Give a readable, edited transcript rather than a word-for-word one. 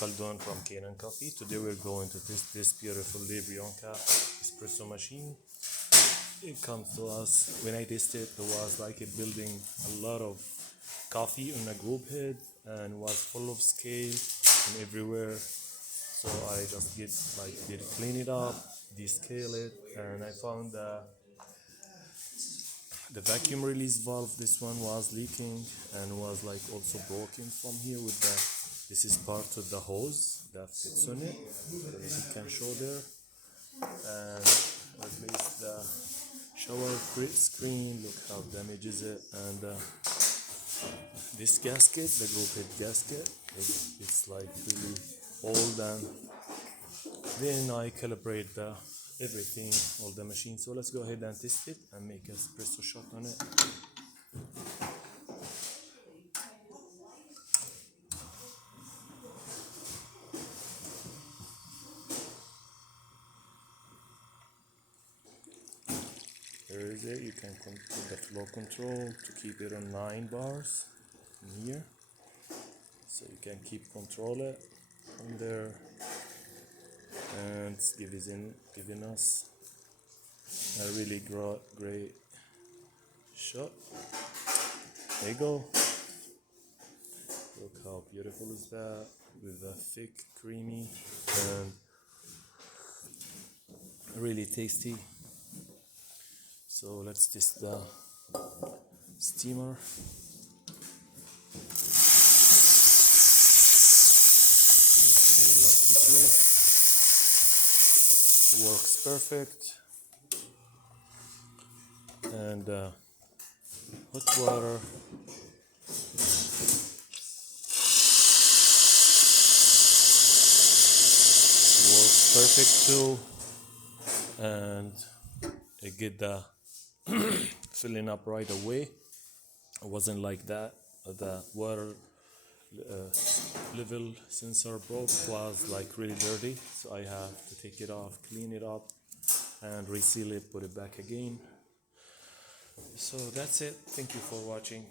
Khaldun from Kanen Coffee. Today we're going to test this beautiful Bianca espresso machine. It comes to us, when I tested it was like it building a lot of coffee on a group head and was full of scale and everywhere. So I just did clean it up, descale it, and I found the vacuum release valve, this one was leaking and was like also broken from here with this is part of the hose that fits on it, as you can show there. And replace the shower screen, look how damaged is it. And this gasket, the group head gasket, it's like really old. And then I calibrate everything, all the machines. So let's go ahead and test it and make a espresso shot on it. Here is it. You can put the flow control to keep it on 9 bars in here, so you can keep control it from there. And it's giving us a really great shot. There you go. Look how beautiful is that, with a thick, creamy, and really tasty. So let's test the steamer. You put it like this way. Works perfect. And hot water. Works perfect too. And it get the filling up right away. It wasn't like that. The water level sensor broke, was like really dirty, so I have to take it off, clean it up, and reseal it, put it back again. So that's it. Thank you for watching.